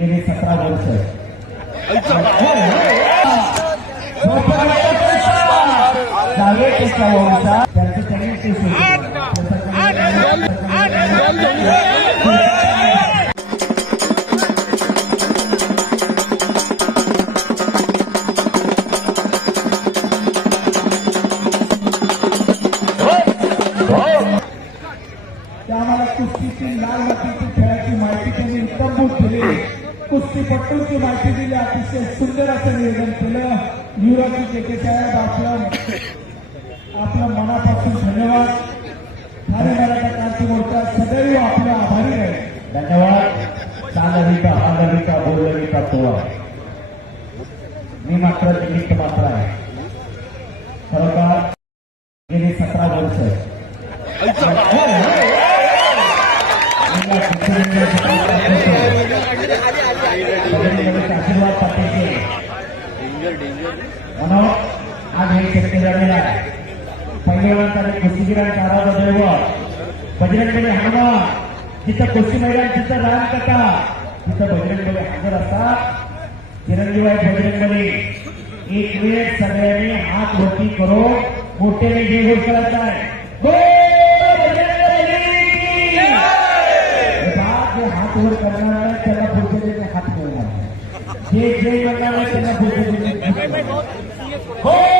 गेली सतरा वर्ष ते त्या आम्हाला कुस्तीची लाल मातीची खेळाची माहिती त्यांनी उत्तमभूत दिली कुस्तीपट्टूंची माहिती दिली. अतिशय सुंदर असं नियोजन केलं. युवराजी केके साहेब आपलं आपलं मनापासून धन्यवाद. ठाणे मराठा क्रांती मोर्चा सदैव आपलं आभारी आहे. धन्यवाद. चालविका आलविका बोलविका तोळा मी मात्र निमित्त मात्र आहे. खरोखर पहिल्या कुस्तीगिरांचा आराधा दैव बजरंगबली हनुमान जिथं कुस्ती मैदान तिथं रान कथा तिथं बजरंगबली हजर असतात चिरंजीव आहे बजरंगबली एक वेळ सगळ्यांनी हात वरती करून मोठ्याने जय घोष करायचा आहे! हे जे हात वर करणार मिळणार जे जे त्याचे हो,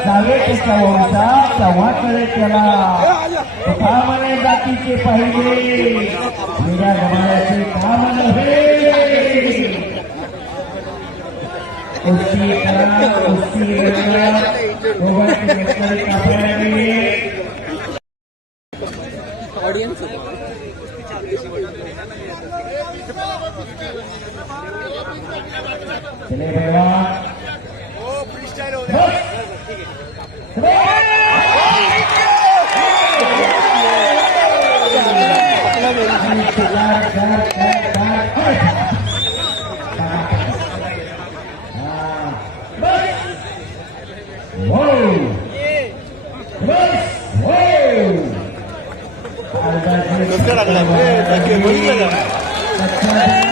रस्ता सोपं नाही पैसा जावे त्याच्या वंशा तेव्हा कळे त्याला का म्हणे जातीचे पाहिजे मेऱ्या गमाड्याचे का नव्हे कुस्ती करा कुस्ती करा दोघांची मित्रही कापायला गेली चले भगवान Nos queda la frente, que bonita.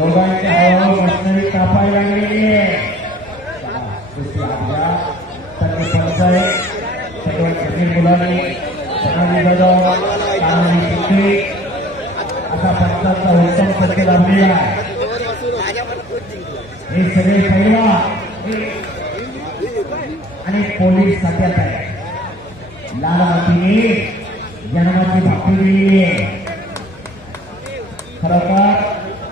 दोघांच्या हवा मशनरी कापायला लागलेली आहे चला, कुस्ती आपल्या सर्व पंचायत सर्व सगळी मुलांनी सगळ्यांनी जाधव कानानी शिंदे असा पंचांचा उत्तम सत्य लाभलेला आहे हे सगळे पहिला आणि पोलीस खात्यात आहे लाल मातीने जन्माची भाकरी दिलेली आहे खरोखर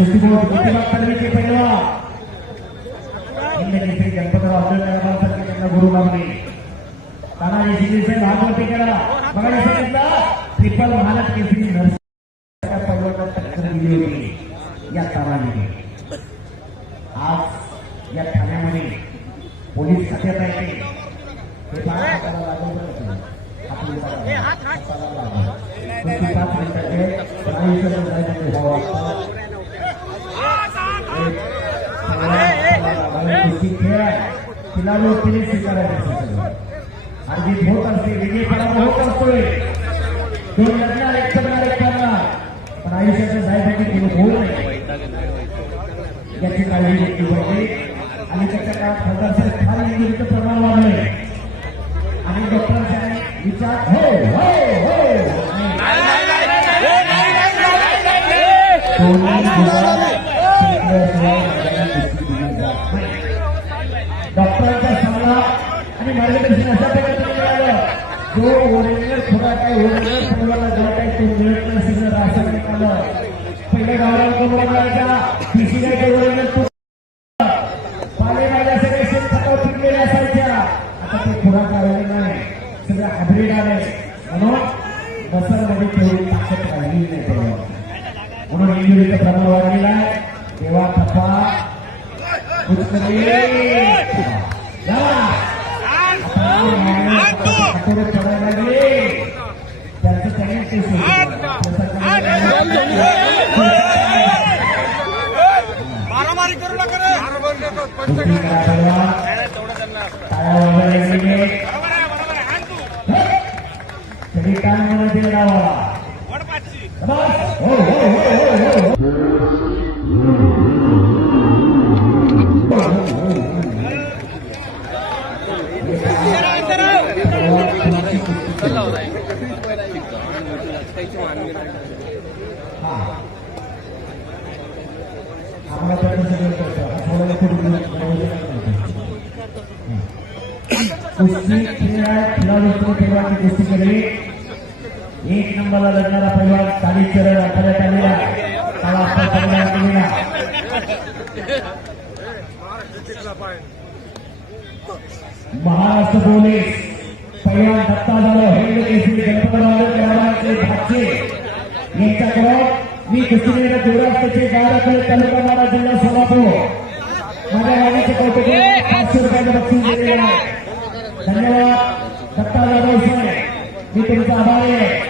खरोखर धनाजी जाधव साहेबांचं आज दिवस योगदान लागलं गणेश कुस्तीबोध प्रतिभा तलवीचे पैलवान इंद्रकेसरी गणपतराव अब्दुल कलामांसारखे त्यांना गुरु मागणे तानाजी शिंदे साहेब भागवती करा बघा सांगितलं ट्रिपल महाराज केसरी नरसिंह पैलवानात टक्कर दिली होती या तानाजीने आज या ठाण्यामध्ये पोलीस खात्यात आहे ते. हे फार हाताला लागून बरं का. आपली जागा. हाताला लागून. कुस्ती पाच मिनिटाचे चांगला कुस्ती खेळ आहे. तिला लोक तिने स्वीकारायचं असतं सगळं. अर्जित होत असते विजय पराभव होत असतोय दोन लग्नार एक करणार एक करणार पण आयुष्याच्या जायसाठी कोणी होऊ नये याची काळजी घेतली पाहिजे आणि त्याच्या काळात खासदार साहेब फार इंग्रजीचं प्रमाण वाढलंय आणि डॉक्टरांच्या विचार हो हो हो कोणी आणि मार्गदर्शन अशा प्रकारे मिळालं जो ओरिजिनल खुराक काय ओरिजिनल परिवाराला जात काही तो मिळत नसेल सगळं रासायनिक आलं पहिल्या गावाला मिळायचा ओरिजिनल पालेभाज्या सगळे शेतखतावर पिकलेल्या असायच्या. आता ते खुराक आलेले नाही. सगळं हायब्रिड म्हणून नसलमध्ये तेवढी ताकद राहिली नाही तेव्हा. म्हणून प्रमाण वाढलेला आहे. तेव्हा थप्पा हातोडे पडायला लागले त्याचं त्यांनी मारामारी करू नका. कुस्ती खेळा खेळाडू खेळाची कुस्ती एक नंबरला लढणारा चरण आठवड्यात आलेला त्याला केलेला महाराष्ट्र पोलीस पैलवान दत्ता जाधव हेड केसरी गणपतराव केरळाचे भाचे. यांच्याकडून मी कुस्तीने जोरास्ताचे गावाकडे तालुका माडा जिल्हा सोलापूर. माझ्या गाण्याचे कौतुक पाचशे रुपयाचं बक्षीस दिलेलं आहे. धन्यवाद दत्ता जाधव साहेब. मी तुमचा आभारी आहे.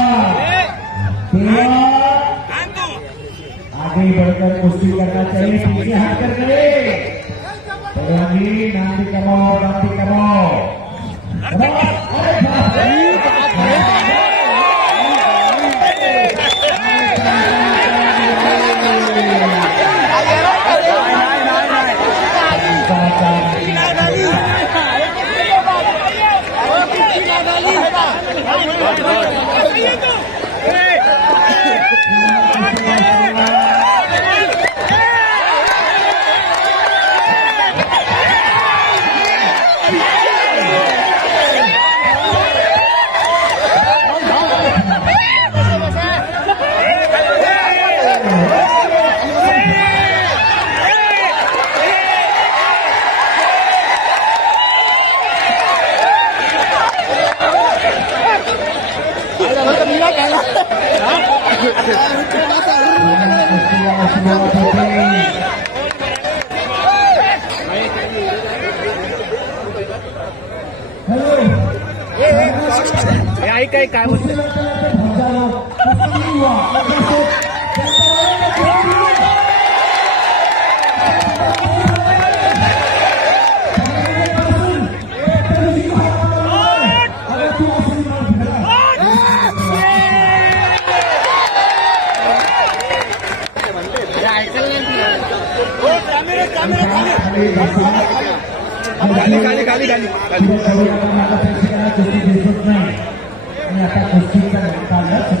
tapi benar musik karena saya bisa kerja lagi nanti kamu nanti kamu Terus, ऐकाय काय म्हणत खाली खाली खाली आता